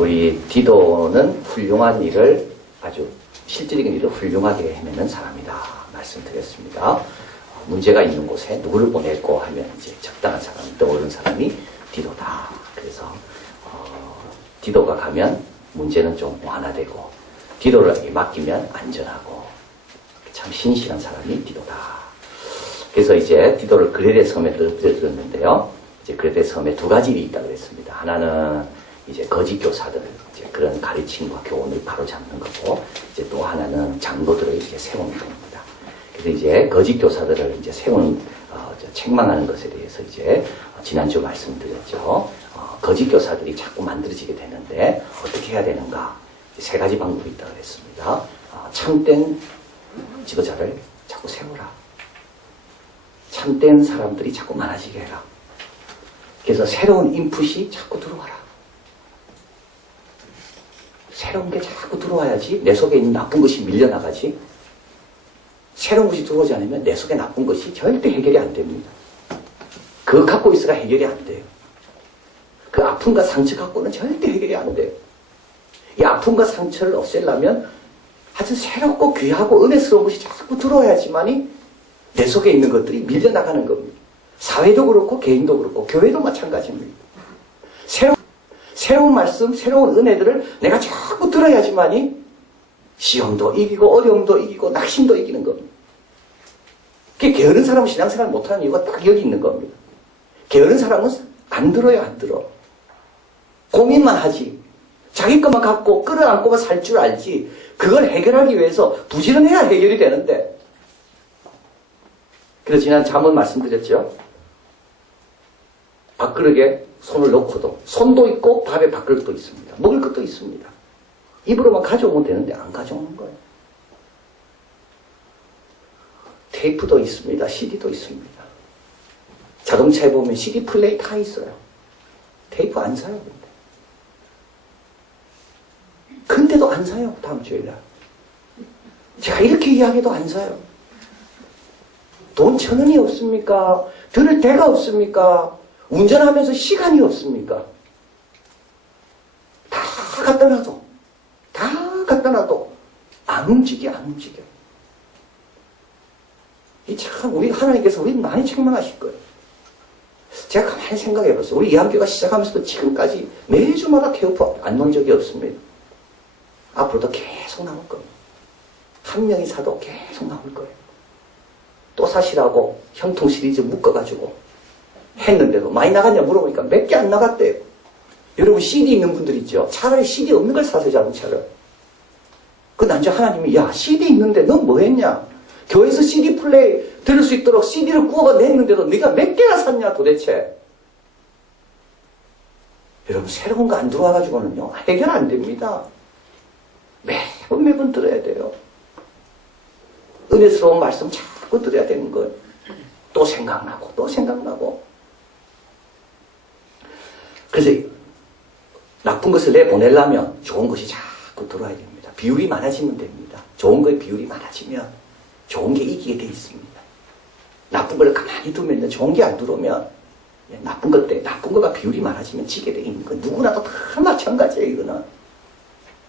우리 디도는 훌륭한 일을 아주 실질적인 일을 훌륭하게 해내는 사람이다 말씀드렸습니다. 문제가 있는 곳에 누구를 보낼고 하면 이제 적당한 사람이 떠오르는 사람이 디도다. 그래서 디도가 가면 문제는 좀 완화되고 디도를 맡기면 안전하고 참 신실한 사람이 디도다. 그래서 이제 디도를 그레데 섬에 들었는데요. 이제 그레데 섬에 두 가지 일이 있다고 그랬습니다. 하나는 이제 거짓 교사들 이제 그런 가르침과 교훈을 바로잡는 거고, 이제 또 하나는 장로들을 이제 세우는 겁니다. 그래서 이제 거짓 교사들을 이제 세우는 책망하는 것에 대해서 이제 지난주 말씀드렸죠. 거짓 교사들이 자꾸 만들어지게 되는데 어떻게 해야 되는가? 세 가지 방법이 있다고 그랬습니다. 참된 지도자를 자꾸 세우라. 참된 사람들이 자꾸 많아지게 해라. 그래서 새로운 인풋이 자꾸 들어와라. 새로운 게 자꾸 들어와야지 내 속에 있는 나쁜 것이 밀려나가지. 새로운 것이 들어오지 않으면 내 속에 나쁜 것이 절대 해결이 안 됩니다. 그거 갖고 있어가 해결이 안 돼요. 그 아픔과 상처 갖고는 절대 해결이 안 돼요. 이 아픔과 상처를 없애려면 아주 새롭고 귀하고 은혜스러운 것이 자꾸 들어와야지만이 내 속에 있는 것들이 밀려나가는 겁니다. 사회도 그렇고 개인도 그렇고 교회도 마찬가지입니다. 새로운 말씀, 새로운 은혜들을 내가 자꾸 들어야지만이 시험도 이기고 어려움도 이기고 낙심도 이기는 겁니다. 게으른 사람은 신앙생활 못하는 이유가 딱 여기 있는 겁니다. 게으른 사람은 안 들어요, 안 들어. 고민만 하지. 자기 것만 갖고 끌어안고만 살 줄 알지. 그걸 해결하기 위해서 부지런해야 해결이 되는데. 그래서 지난 잠언 말씀드렸죠. 밥그릇에 손을 넣고도 손도 있고 밥에 밥그릇도 있습니다. 먹을 것도 있습니다. 입으로만 가져오면 되는데 안 가져오는 거예요. 테이프도 있습니다. CD도 있습니다. 자동차에 보면 CD 플레이 다 있어요. 테이프 안 사요. 근데도 안 사요. 다음 주일날. 제가 이렇게 이야기해도 안 사요. 돈 1,000원이 없습니까? 들을 데가 없습니까? 운전하면서 시간이 없습니까? 다 갖다 놔도 안 움직여. 이 참 우리 하나님께서 우리 많이 책망하실 거예요. 제가 가만히 생각해 봤어요. 우리 이 학교가 시작하면서도 지금까지 매주마다 태우프 안 놓은 적이 없습니다. 앞으로도 계속 나올 겁니다. 한 명이 사도 계속 나올 거예요. 또 사시라고 형통 시리즈 묶어가지고 했는데도 많이 나갔냐 물어보니까 몇 개 안 나갔대요. 여러분 CD 있는 분들 있죠. 차라리 CD 없는 걸 사세요. 자동차를. 그 난저 하나님이 야 CD 있는데 넌 뭐 했냐. 교회에서 CD 플레이 들을 수 있도록 CD를 구워가 냈는데도 네가 몇 개나 샀냐 도대체. 여러분 새로운 거 안 들어와가지고는요 해결 안 됩니다. 매번 들어야 돼요. 은혜스러운 말씀 자꾸 들어야 되는 거예요. 또 생각나고 그래서 나쁜 것을 내보내려면 좋은 것이 자꾸 들어와야 됩니다. 비율이 많아지면 됩니다. 좋은 거에 비율이 많아지면 좋은 게 이기게 돼 있습니다. 나쁜 걸 가만히 두면 좋은 게 안 들어오면 나쁜 거가 비율이 많아지면 지게 돼 있는 거. 누구나도 다 마찬가지예요. 이거는.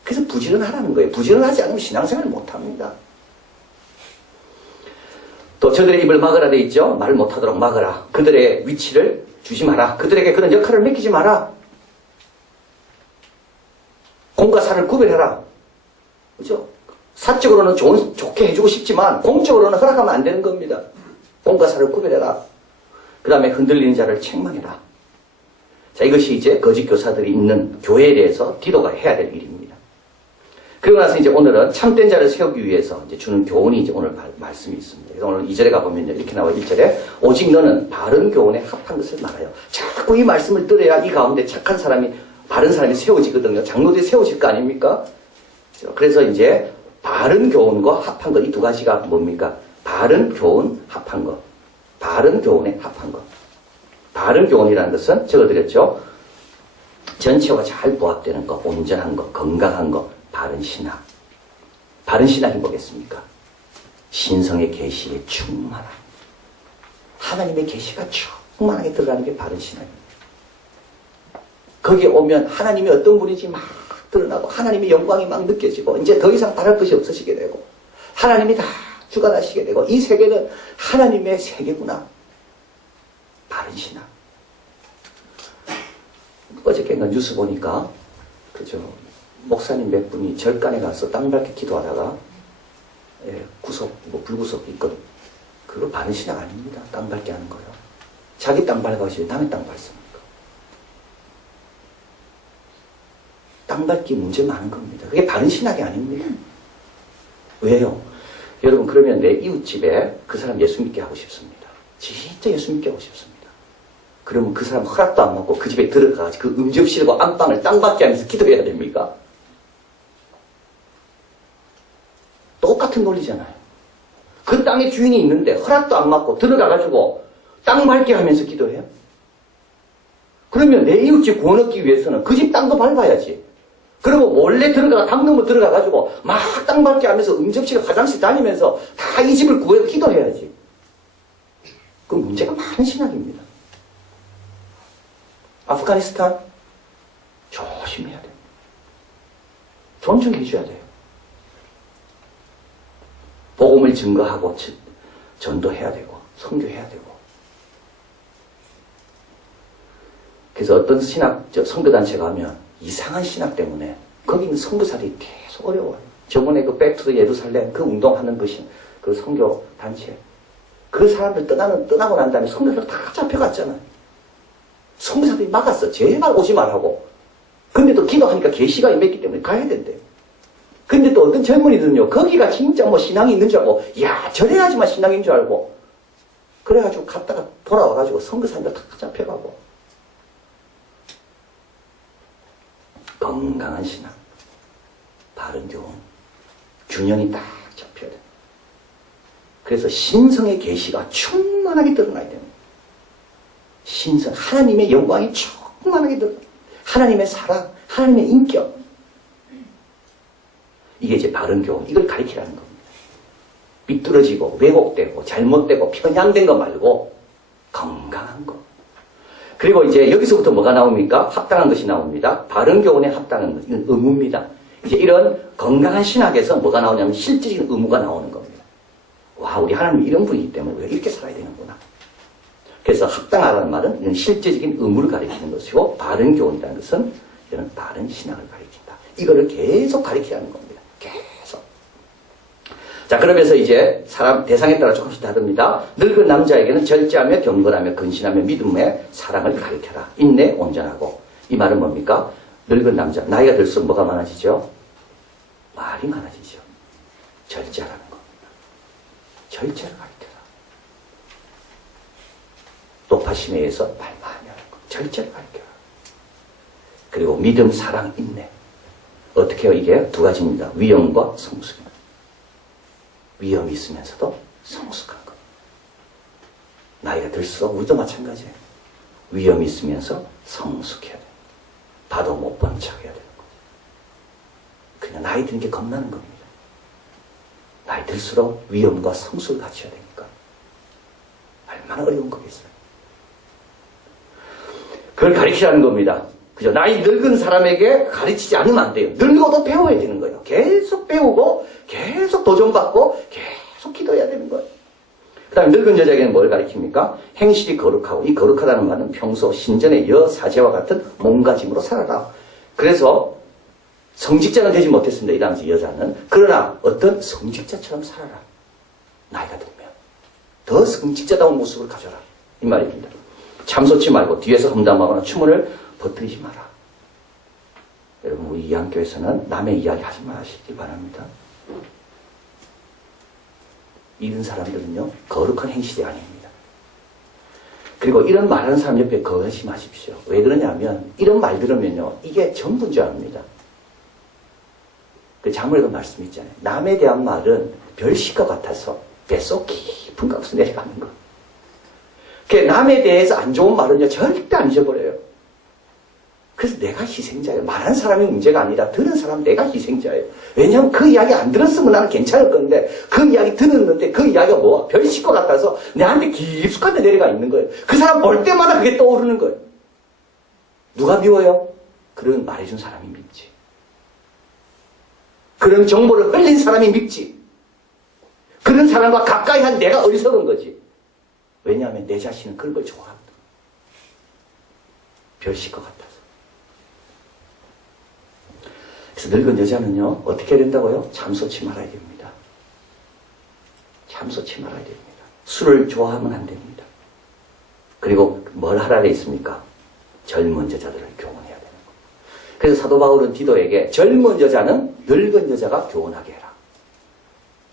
그래서 부지런하라는 거예요. 부지런하지 않으면 신앙생활을 못합니다. 또 저들의 입을 막으라 돼 있죠. 말 못하도록 막으라. 그들의 위치를 주지 마라. 그들에게 그런 역할을 맡기지 마라. 공과 사를 구별해라. 그죠? 사적으로는 좋게 해주고 싶지만 공적으로는 허락하면 안 되는 겁니다. 공과 사를 구별해라. 그 다음에 흔들리는 자를 책망해라. 자, 이것이 이제 거짓 교사들이 있는 교회에 대해서 디도가 해야 될 일입니다. 그리고 나서 이제 오늘은 참된 자를 세우기 위해서 이제 주는 교훈이 이제 오늘 말씀이 있습니다. 그래서 오늘 2절에 가보면 이렇게 나와요. 1절에 오직 너는 바른 교훈에 합한 것을 말하여. 자꾸 이 말씀을 들어야 이 가운데 착한 사람이, 바른 사람이 세워지거든요. 장로들이 세워질 거 아닙니까? 그래서 이제 바른 교훈과 합한 것, 이 두 가지가 뭡니까? 바른 교훈, 합한 것. 바른 교훈에 합한 것. 바른 교훈이라는 것은 적어드렸죠. 전체와 잘 부합되는 것, 온전한 것, 건강한 것, 바른 신학. 바른 신학이 뭐겠습니까? 신성의 계시에 충만한, 하나님의 계시가 충만하게 들어가는 게 바른 신학입니다. 거기에 오면 하나님이 어떤 분인지 막 드러나고 하나님의 영광이 막 느껴지고 이제 더 이상 바랄 것이 없어지게 되고 하나님이 다 주관하시게 되고 이 세계는 하나님의 세계구나. 바른 신앙. 어저께인가 뉴스 보니까 그죠 목사님 몇 분이 절간에 가서 땅 밟게 기도하다가 구속 뭐 불구속 있거든. 그거 바른 신앙 아닙니다. 땅 밟게 하는 거요. 자기 땅 밟아가지고 남의 땅 밟습니까? 땅 밟기 문제 많은 겁니다. 그게 바른 신학이 아닙니다. 왜요? 여러분 그러면 내 이웃집에 그 사람 예수 믿게 하고 싶습니다. 진짜 예수 믿게 하고 싶습니다. 그러면 그 사람 허락도 안 받고 그 집에 들어가가지고 그 음접실과 안방을 땅 밟게 하면서 기도해야 됩니까? 똑같은 논리잖아요. 그 땅에 주인이 있는데 허락도 안 받고 들어가가지고 땅 밟게 하면서 기도해요? 그러면 내 이웃집 구원 얻기 위해서는 그 집 땅도 밟아야지. 그리고 몰래 당근으로 들어가가지고 막 땅 밟게 하면서 음접실 화장실 다니면서 다 이 집을 구해서 기도해야지. 그 문제가 많은 신학입니다. 아프가니스탄 조심해야 돼요. 존중해 줘야 돼요. 복음을 증거하고 전도해야 되고 선교해야 되고. 그래서 어떤 선교단체가 하면 이상한 신학 때문에 거기 있는 선교사들이 계속 어려워요. 저번에 그 백투더 예루살렘 그 운동하는 그 선교단체 그 사람들 떠나고 난 다음에 선교사들 다 잡혀갔잖아요. 선교사들이 막았어. 제발 오지 말라고. 근데 또 기도하니까 계시가 임했기 때문에 가야 된대. 근데 또 어떤 젊은이들은요, 거기가 진짜 뭐 신앙이 있는 줄 알고, 야, 저래야지만 신앙인 줄 알고. 그래가지고 갔다가 돌아와가지고 선교사님들 다 잡혀가고. 건강한 신앙, 바른 교훈, 균형이 딱 잡혀야 돼. 그래서 신성의 계시가 충만하게 드러나야 됩니다. 신성, 하나님의 영광이 충만하게 드러나. 하나님의 사랑, 하나님의 인격. 이게 이제 바른 교훈, 이걸 가르치라는 겁니다. 삐뚤어지고 왜곡되고 잘못되고 편향된 거 말고 건강한 거. 그리고 이제 여기서부터 뭐가 나옵니까? 합당한 것이 나옵니다. 바른 교훈에 합당한 것, 이건 의무입니다. 이제 이런 건강한 신학에서 뭐가 나오냐면 실질적인 의무가 나오는 겁니다. 와, 우리 하나님이 이런 분이기 때문에 우리가 이렇게 살아야 되는구나. 그래서 합당하라는 말은 이런 실제적인 의무를 가리키는 것이고, 바른 교훈이라는 것은 이런 바른 신학을 가리킨다. 이거를 계속 가리키라는 겁니다. 계속. 자, 그러면서 이제 사람 대상에 따라 조금씩 다릅니다. 늙은 남자에게는 절제하며 경건하며 근신하며 믿음의 사랑을 가르쳐라. 인내 온전하고. 이 말은 뭡니까? 늙은 남자, 나이가 들수록 뭐가 많아지죠? 말이 많아지죠. 절제하라는 겁니다. 절제를 가르쳐라. 높아심에 의해서 말 많이 하는 것. 절제를 가르쳐라. 그리고 믿음, 사랑, 인내. 어떻게 해요? 이게 두 가지입니다. 위엄과 성숙입니다. 위엄이 있으면서도 성숙한 것. 나이가 들수록 우리도 마찬가지예요. 위엄이 있으면서 성숙해야 돼요. 봐도 못 본 척 해야 되는 거죠. 그냥 나이 드는 게 겁나는 겁니다. 나이 들수록 위엄과 성숙을 갖춰야 되니까. 얼마나 어려운 거겠어요. 그걸 가르치라는 겁니다. 그죠? 나이 늙은 사람에게 가르치지 않으면 안 돼요. 늙어도 배워야 되는 거예요. 계속 배우고, 계속 도전받고, 계속 기도해야 되는 거예요. 그 다음에 늙은 여자에게는 뭘 가르칩니까? 행실이 거룩하고, 이 거룩하다는 말은 평소 신전의 여사제와 같은 몸가짐으로 살아라. 그래서 성직자는 되지 못했습니다. 이 당시 여자는. 그러나 어떤 성직자처럼 살아라. 나이가 들면. 더 성직자다운 모습을 가져라. 이 말입니다. 참소치 말고 뒤에서 험담하거나 추문을 버티지 마라. 여러분, 우리 이한교에서는 남의 이야기 하지 마시기 바랍니다. 이런 사람들은요, 거룩한 행실이 아닙니다. 그리고 이런 말하는 사람 옆에 거하지 마십시오. 왜 그러냐면, 이런 말 들으면요, 이게 전부인 줄 압니다. 그 자문에도 말씀 있잖아요. 남에 대한 말은 별식과 같아서 뱃속 깊은 곳으로 내려가는 거. 그 남에 대해서 안 좋은 말은요, 절대 안 잊어버려요. 그래서 내가 희생자예요. 말하는 사람이 문제가 아니라 들은 사람 내가 희생자예요. 왜냐하면 그 이야기 안 들었으면 나는 괜찮을 건데 그 이야기 들었는데 그 이야기가 뭐야? 별식과 같아서 내한테 깊숙한 데 내려가 있는 거예요. 그 사람 볼 때마다 그게 떠오르는 거예요. 누가 미워요? 그런 말해준 사람이 밉지. 그런 정보를 흘린 사람이 믿지. 그런 사람과 가까이 한 내가 어리석은 거지. 왜냐하면 내 자신은 그런 걸 좋아한다. 별식 것 같아서. 그래서 늙은 여자는요, 어떻게 해야 된다고요? 참소치 말아야 됩니다. 참소치 말아야 됩니다. 술을 좋아하면 안 됩니다. 그리고 뭘 하라 돼 있습니까? 젊은 여자들을 교훈해야 되는 겁니다. 그래서 사도 바울은 디도에게 젊은 여자는 늙은 여자가 교훈하게 해라.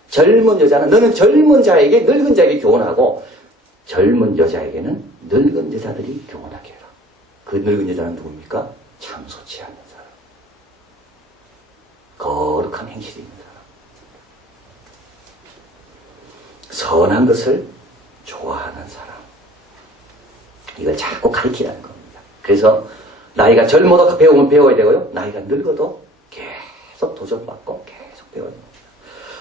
젊은 여자는 너는 젊은 자에게 늙은 자에게 교훈하고 젊은 여자에게는 늙은 여자들이 교훈하게 해라. 그 늙은 여자는 누굽니까? 참소치 않는 사람. 거룩한 행실이 있는 사람. 선한 것을 좋아하는 사람. 이걸 자꾸 가르치라는 겁니다. 그래서 나이가 젊어도 배우면 배워야 되고요. 나이가 늙어도 계속 도전받고 계속 배워야 됩니다.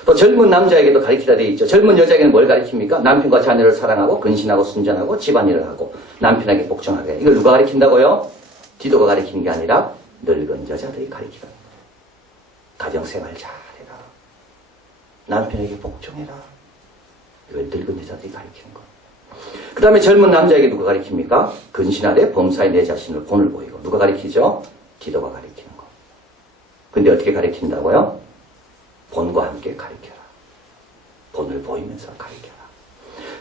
또 젊은 남자에게도 가르치라 되어 있죠. 젊은 여자에게는 뭘 가르칩니까? 남편과 자녀를 사랑하고 근신하고 순전하고 집안일을 하고 남편에게 복종하게. 이걸 누가 가르친다고요? 디도가 가르치는 게 아니라 늙은 여자들이 가르치라는 거예요. 가정생활 잘해라. 남편에게 복종해라. 이걸 늙은 여자들이 가르치는 거예요. 그 다음에 젊은 남자에게 누가 가르칩니까? 근신하되 범사에 내 자신을 본을 보이고. 누가 가르치죠? 디도가 가르치는 거. 근데 어떻게 가르친다고요? 본과 함께 가르쳐라. 본을 보이면서 가르쳐라.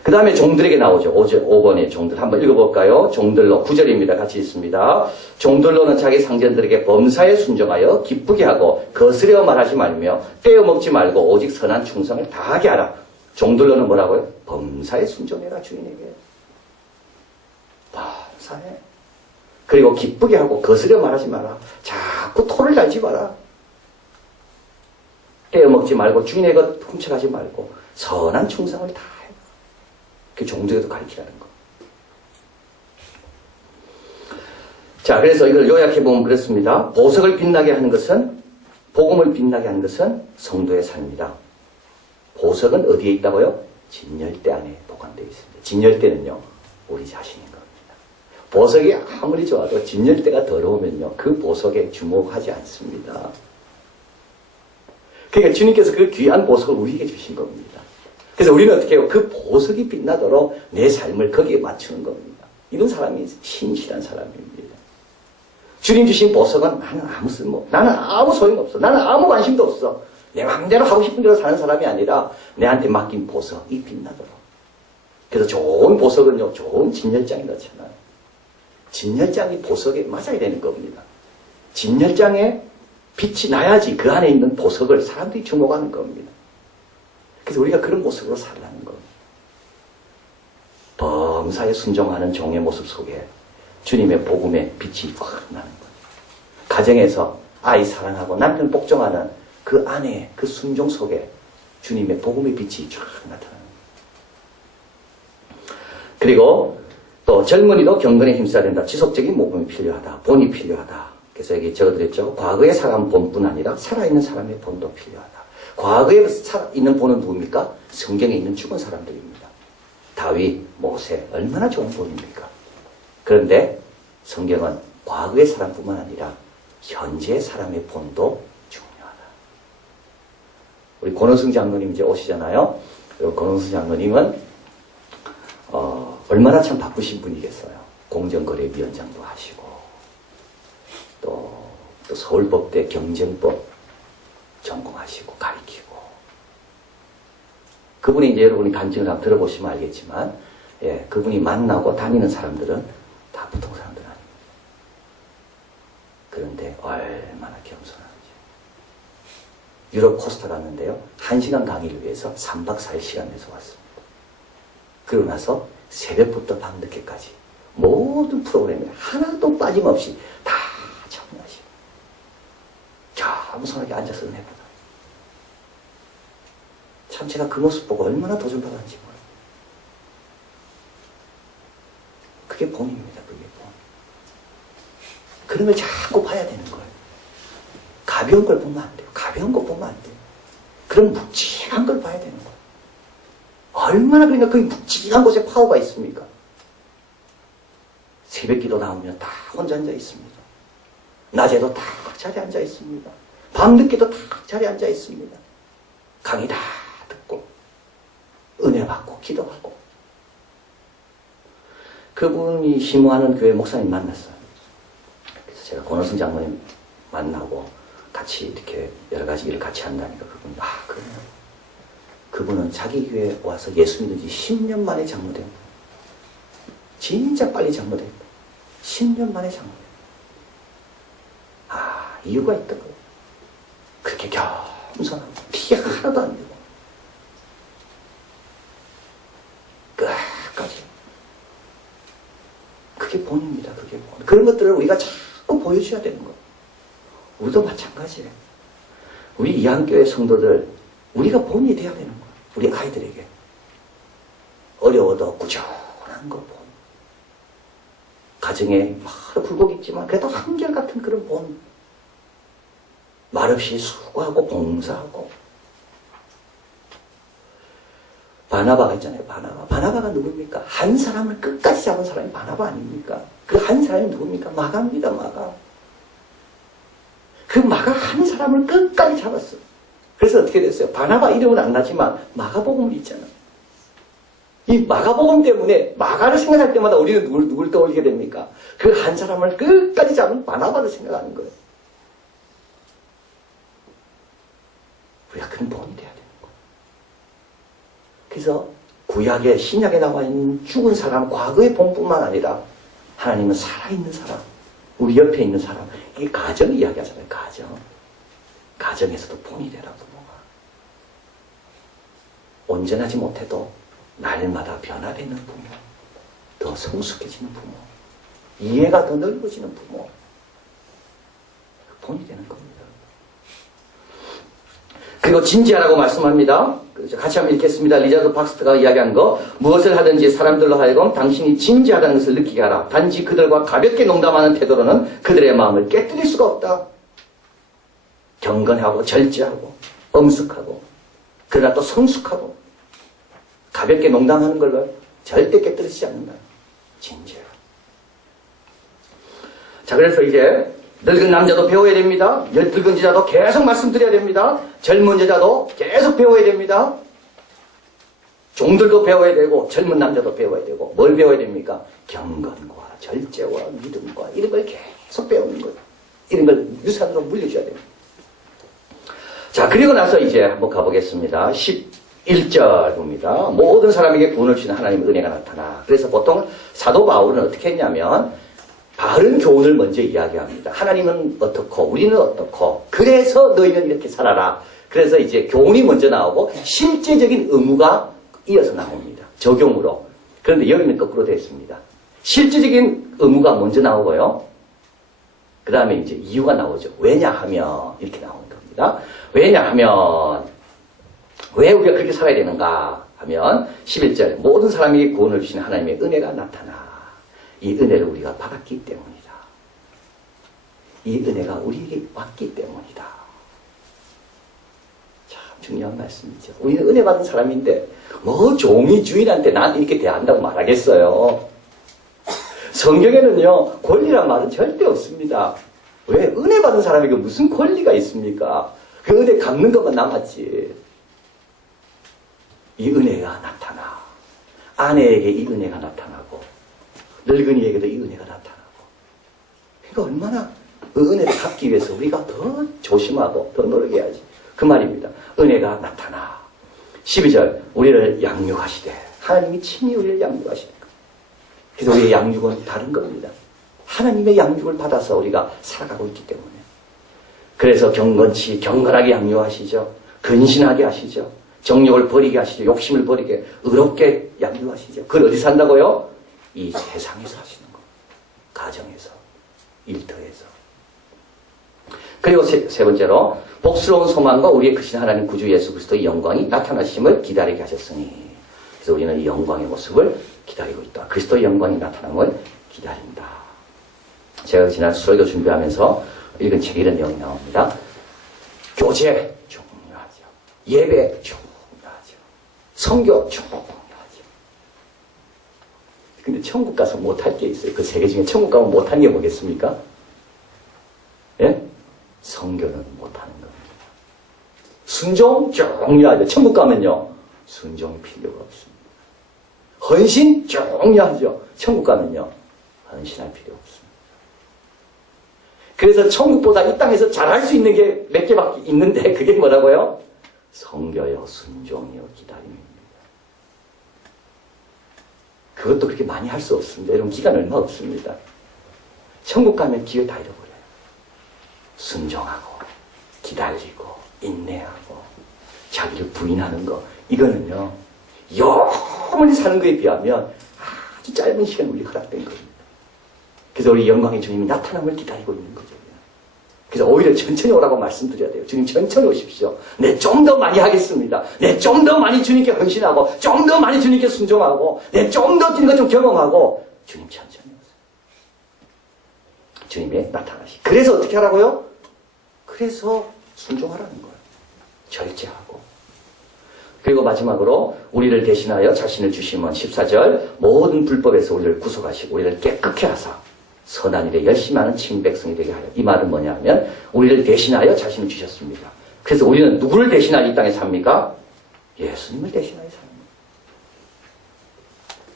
그 다음에 종들에게 나오죠. 5번의 종들. 한번 읽어볼까요? 종들로 9절입니다. 같이 있습니다. 종들로는 자기 상전들에게 범사에 순종하여 기쁘게 하고 거스려 말하지 말며 떼어먹지 말고 오직 선한 충성을 다하게 하라. 종들로는 뭐라고요? 범사에 순종해라. 주인에게. 범사에. 그리고 기쁘게 하고 거스려 말하지 마라. 자꾸 토를 달지 마라. 떼어먹지 말고 주인의 것 훔쳐가지 말고 선한 충성을 다 해라. 그 종들에도 가르치라는 거. 자, 그래서 이걸 요약해보면 그렇습니다. 보석을 빛나게 하는 것은, 복음을 빛나게 하는 것은 성도의 삶이다. 보석은 어디에 있다고요? 진열대 안에 보관되어 있습니다. 진열대는요, 우리 자신인 겁니다. 보석이 아무리 좋아도 진열대가 더러우면요, 그 보석에 주목하지 않습니다. 그러니까 주님께서 그 귀한 보석을 우리에게 주신 겁니다. 그래서 우리는 어떻게 해요? 그 보석이 빛나도록 내 삶을 거기에 맞추는 겁니다. 이런 사람이 신실한 사람입니다. 주님 주신 보석은 나는 아무 쓸모, 나는 아무 소용없어. 나는 아무 관심도 없어. 내 마음대로 하고 싶은 대로 사는 사람이 아니라 내한테 맡긴 보석이 빛나도록. 그래서 좋은 보석은요, 좋은 진열장에 넣잖아요. 진열장이 보석에 맞아야 되는 겁니다. 진열장에 빛이 나야지 그 안에 있는 보석을 사람들이 주목하는 겁니다. 그래서 우리가 그런 모습으로 살라는 겁니다. 범사에 순종하는 종의 모습 속에 주님의 복음의 빛이 확 나는 거예요. 가정에서 아이 사랑하고 남편 복종하는 그 안에 그 순종 속에 주님의 복음의 빛이 쫙 나타나는 거예요. 그리고 또 젊은이도 경건에 힘써야 된다. 지속적인 모범이 필요하다. 본이 필요하다. 그래서 여기 적어드렸죠. 과거의 사람 본뿐 아니라 살아있는 사람의 본도 필요하다. 과거에 있는 본은 누굽니까? 성경에 있는 죽은 사람들입니다. 다윗, 모세, 얼마나 좋은 본입니까? 그런데 성경은 과거의 사람뿐만 아니라 현재의 사람의 본도 중요하다. 우리 권원승 장로님 이제 오시잖아요. 권원승 장로님은 얼마나 참 바쁘신 분이겠어요. 공정거래위원장도 하시고 또 서울법대 경쟁법 전공하시고 가르치고 그분이 이제 여러분이 간증을 한번 들어보시면 알겠지만 그분이 만나고 다니는 사람들은 다 보통 사람들 아닙니다. 그런데 얼마나 겸손한지. 유럽 코스타 갔는데요. 1시간 강의를 위해서 3박 4일 시간 내서 왔습니다. 그러고 나서 새벽부터 밤늦게까지 모든 프로그램에 하나도 빠짐없이 다 참여하시고 겸손하게 앉아서 은혜 받아요. 참 제가 그 모습 보고 얼마나 도전받았는지 몰라요. 그게 본입니다. 그게 본. 그런 걸 자꾸 봐야 되는 거예요. 가벼운 걸 보면 안 돼요. 가벼운 거 보면 안 돼요. 그런 묵직한 걸 봐야 되는 거예요. 얼마나 그러니까 그 묵직한 곳에 파워가 있습니까? 새벽 기도 나오면 다 혼자 앉아 있습니다. 낮에도 다 자리에 앉아 있습니다. 밤늦게도 다 자리에 앉아 있습니다. 강의 다 듣고 은혜 받고 기도하고. 그분이 심호하는 교회 목사님 만났어요. 그래서 제가 권호승 장로님 만나고 같이 이렇게 여러 가지 일을 같이 한다니까 그분이 그래요. 그분은 자기 교회에 와서 예수 믿은 지 10년 만에 장로돼요. 진짜 빨리 장로돼요. 10년 만에 장로돼요. 이유가 있더라고요. 그렇게 겸손하고 티 하나도 안 내고 끝까지. 그게 본입니다. 그게 본. 그런 것들을 우리가 자꾸 보여줘야 되는 거예요. 우리도 마찬가지예요. 우리 이한교회 성도들 우리가 본이 돼야 되는 거예요. 우리 아이들에게 어려워도 꾸준한 거 본. 가정에 여러 굴곡이 있지만 그래도 한결같은 그런 본. 말없이 수고하고 봉사하고. 바나바가 있잖아요. 바나바가 누굽니까? 한 사람을 끝까지 잡은 사람이 바나바 아닙니까? 그 한 사람이 누굽니까? 마가입니다. 마가. 그 마가 한 사람을 끝까지 잡았어. 그래서 어떻게 됐어요? 바나바 이름은 안 나지만 마가복음이 있잖아. 이 마가복음 때문에 마가를 생각할 때마다 우리는 누굴 떠올리게 됩니까? 그 한 사람을 끝까지 잡은 바나바를 생각하는 거예요. 우리가 그런 본이 돼야 되는 거예요. 그래서 구약에 신약에 나와 있는 죽은 사람, 과거의 본뿐만 아니라 하나님은 살아있는 사람, 우리 옆에 있는 사람, 이게 가정 이야기하잖아요. 가정에서도 본이 되라 부모가. 온전하지 못해도 날마다 변화되는 부모, 더 성숙해지는 부모, 이해가 더 넓어지는 부모, 본이 되는 겁니다. 그리고 진지하라고 말씀합니다. 같이 한번 읽겠습니다. 리자드 박스트가 이야기한 거. 무엇을 하든지 사람들로 하여금 당신이 진지하다는 것을 느끼게 하라. 단지 그들과 가볍게 농담하는 태도로는 그들의 마음을 깨뜨릴 수가 없다. 경건하고 절제하고 엄숙하고 그러나 또 성숙하고 가볍게 농담하는 걸로 절대 깨뜨리지 않는다. 진지해. 자, 그래서 이제 늙은 남자도 배워야 됩니다. 늙은 여자도 계속 말씀드려야 됩니다. 젊은 여자도 계속 배워야 됩니다. 종들도 배워야 되고 젊은 남자도 배워야 되고 뭘 배워야 됩니까? 경건과 절제와 믿음과 이런 걸 계속 배우는 거예요. 이런 걸 유산으로 물려줘야 됩니다. 자, 그리고 나서 이제 한번 가보겠습니다. 11절입니다. 모든 사람에게 구원을 주시는 하나님의 은혜가 나타나. 그래서 보통 사도 바울은 어떻게 했냐면 바른 교훈을 먼저 이야기합니다. 하나님은 어떻고 우리는 어떻고 그래서 너희는 이렇게 살아라. 그래서 이제 교훈이 먼저 나오고 실제적인 의무가 이어서 나옵니다. 적용으로. 그런데 여기는 거꾸로 되어 있습니다. 실제적인 의무가 먼저 나오고요. 그 다음에 이제 이유가 나오죠. 왜냐하면 이렇게 나오는 겁니다. 왜냐하면 왜 우리가 그렇게 살아야 되는가 하면 11절 모든 사람에게 구원을 주시는 하나님의 은혜가 나타나. 이 은혜를 우리가 받았기 때문이다. 이 은혜가 우리에게 왔기 때문이다. 참 중요한 말씀이죠. 우리는 은혜 받은 사람인데 뭐 종이 주인한테 나한테 이렇게 대한다고 말하겠어요. 성경에는요 권리란 말은 절대 없습니다. 왜? 은혜 받은 사람에게 무슨 권리가 있습니까? 그 은혜 갚는 것만 남았지. 이 은혜가 나타나. 아내에게 이 은혜가 나타나고 늙은이에게도 이 은혜가 나타나고. 그러니까 얼마나 그 은혜를 갚기 위해서 우리가 더 조심하고 더 노력해야지. 그 말입니다. 은혜가 나타나. 12절 우리를 양육하시되 하나님이 친히 우리를 양육하시는 것. 그래서 우리의 양육은 다른 겁니다. 하나님의 양육을 받아서 우리가 살아가고 있기 때문에. 그래서 경건하게 양육하시죠. 근신하게 하시죠. 정욕을 버리게 하시죠. 욕심을 버리게 의롭게 양육하시죠. 그걸 어디서 한다고요? 이 세상에서 하시는 거. 가정에서, 일터에서. 그리고 세 번째로 복스러운 소망과 우리의 크신 하나님 구주 예수 그리스도의 영광이 나타나심을 기다리게 하셨으니. 그래서 우리는 이 영광의 모습을 기다리고 있다. 그리스도의 영광이 나타남을 기다린다. 제가 지난 설교 준비하면서 읽은 책에 이런 내용이 나옵니다. 교제 중요하죠. 예배 중요하죠. 선교 중요하죠. 근데 천국 가서 못할 게 있어요. 그 세 개 중에 천국 가면 못한 게 뭐겠습니까? 예? 성교는 못하는 겁니다. 순종 종이하죠. 천국 가면요. 순종이 필요가 없습니다. 헌신 종이하죠. 천국 가면요. 헌신할 필요 없습니다. 그래서 천국보다 이 땅에서 잘할 수 있는 게 몇 개밖에 있는데 그게 뭐라고요? 성교요, 순종이요, 기다림입니다. 그것도 그렇게 많이 할 수 없습니다. 여러분 기간 얼마 없습니다. 천국 가면 기회 다 잃어버려요. 순종하고 기다리고 인내하고 자기를 부인하는 거 이거는요 영원히 사는 거에 비하면 아주 짧은 시간 우리 허락된 겁니다. 그래서 우리 영광의 주님이 나타남을 기다리고 있는 거죠. 그래서 오히려 천천히 오라고 말씀드려야 돼요. 주님 천천히 오십시오. 네, 좀 더 많이 하겠습니다. 네, 좀 더 많이 주님께 헌신하고 좀 더 많이 주님께 순종하고 네, 좀 더 주님과 좀 경험하고 주님 천천히 오세요. 주님이 나타나시. 그래서 어떻게 하라고요? 그래서 순종하라는 거예요. 절제하고. 그리고 마지막으로 우리를 대신하여 자신을 주시면 14절 모든 불법에서 우리를 구속하시고 우리를 깨끗게 하사 선한 일에 열심히 하는 친 백성이 되게 하려. 이 말은 뭐냐면 우리를 대신하여 자신을 주셨습니다. 그래서 우리는 누구를 대신하여 이 땅에 삽니까? 예수님을 대신하여 삽니다.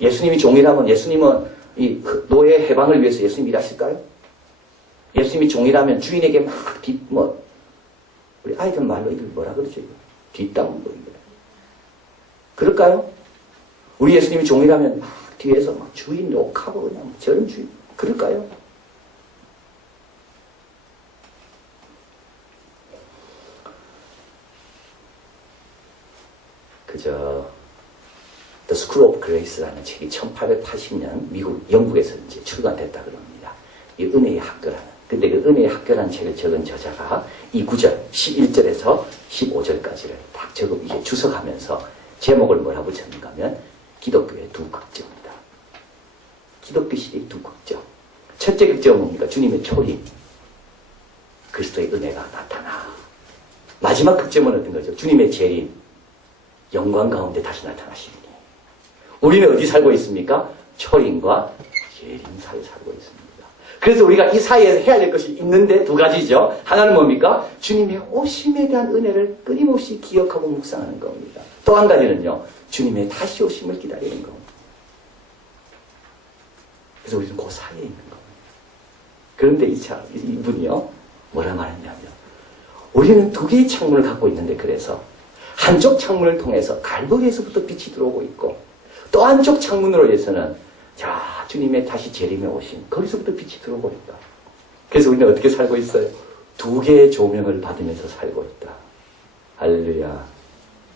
예수님이 종이라면 예수님은 이 노예 해방을 위해서 예수님 일하실까요? 예수님이 종이라면 주인에게 막 우리 아이들 말로 이걸 뭐라 그러죠? 뒷담 그럴까요? 우리 예수님이 종이라면 막 뒤에서 막 주인 욕하고 그냥 저런 주인 그럴까요? 그저 The School of Grace라는 책이 1880년 미국 영국에서 이제 출간됐다 그럽니다. 이 은혜의 학교라는. 근데 그 은혜의 학교라는 책을 적은 저자가 이 9절, 11절에서 15절까지를 딱 이게 주석하면서 제목을 뭐라고 붙였는가 하면 기독교의 두 극점입니다. 기독교 시대의 두 극점. 첫째 극점은 뭡니까? 주님의 초림. 그리스도의 은혜가 나타나. 마지막 극점은 어떤 거죠? 주님의 재림. 영광 가운데 다시 나타나시니. 우리는 어디 살고 있습니까? 초림과 재림 사이에 살고 있습니다. 그래서 우리가 이 사이에서 해야 될 것이 있는데 두 가지죠. 하나는 뭡니까? 주님의 오심에 대한 은혜를 끊임없이 기억하고 묵상하는 겁니다. 또 한 가지는요. 주님의 다시 오심을 기다리는 겁니다. 그래서 우리는 그 사이에 있는 겁니다. 그런데 이분이요. 뭐라 말했냐면 우리는 두 개의 창문을 갖고 있는데 그래서 한쪽 창문을 통해서 갈보리에서부터 빛이 들어오고 있고 또 한쪽 창문으로 해서는 자 주님의 다시 재림에 오신 거기서부터 빛이 들어오고 있다. 그래서 우리는 어떻게 살고 있어요? 두 개의 조명을 받으면서 살고 있다. 할렐루야.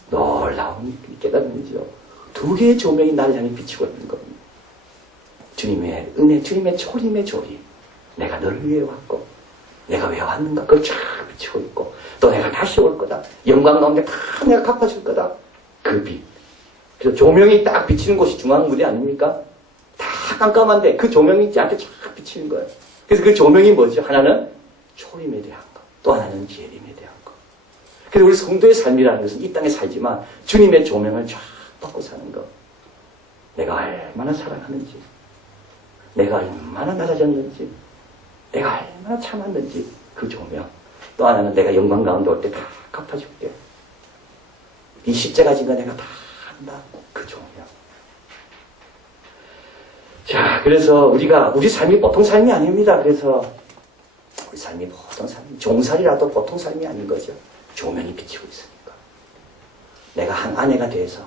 놀라운 깨달음이죠. 두 개의 조명이 나를 향해 비치고 있는 겁니다. 주님의 은혜, 주님의 초림의 조림. 내가 너를 위해 왔고 내가 왜 왔는가 그걸 쫙 비치고 있고 또 내가 다시 올 거다. 영광 가운데 다 내가 갚아줄 거다. 그 빛. 그래서 조명이 딱 비치는 곳이 중앙무대 아닙니까? 다 깜깜한데 그 조명이 저한테 쫙 비치는 거예요. 그래서 그 조명이 뭐죠? 하나는 초림에 대한 것, 또 하나는 재림에 대한 것. 그래서 우리 성도의 삶이라는 것은 이 땅에 살지만 주님의 조명을 쫙 받고 사는 것. 내가 얼마나 사랑하는지, 내가 얼마나 낮아졌는지, 내가 얼마나 참았는지 그 조명. 또 하나는 내가 영광 가운데 올 때 다 갚아줄게. 이 십자가 진거 내가 다 한다. 그 조명. 자, 그래서 우리 삶이 보통 삶이 아닙니다. 그래서 우리 삶이 보통 삶이 종살이라도 보통 삶이 아닌 거죠. 조명이 비치고 있으니까. 내가 한 아내가 돼서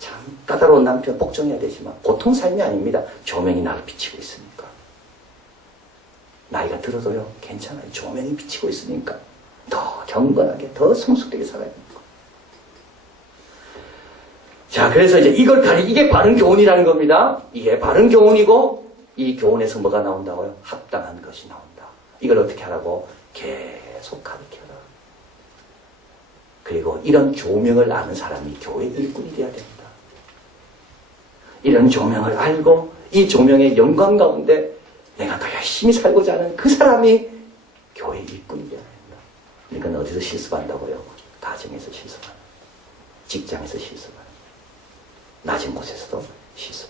참 까다로운 남편 복종해야 되지만 보통 삶이 아닙니다. 조명이 나를 비치고 있으니까. 나이가 들어도요 괜찮아요. 조명이 비치고 있으니까 더 경건하게 더 성숙되게 살아야 됩니다. 자, 그래서 이제 이게 바른 교훈이라는 겁니다. 이게 바른 교훈이고, 이 교훈에서 뭐가 나온다고요? 합당한 것이 나온다. 이걸 어떻게 하라고? 계속 가르쳐라. 그리고 이런 조명을 아는 사람이 교회 일꾼이 되어야 됩니다. 이런 조명을 알고, 이 조명의 영광 가운데 내가 더 열심히 살고자 하는 그 사람이 교회 일꾼이 되어야 된다. 이건 어디서 실습한다고요? 가정에서 실습하는, 직장에서 실습하는. 낮은 곳에서도 실수.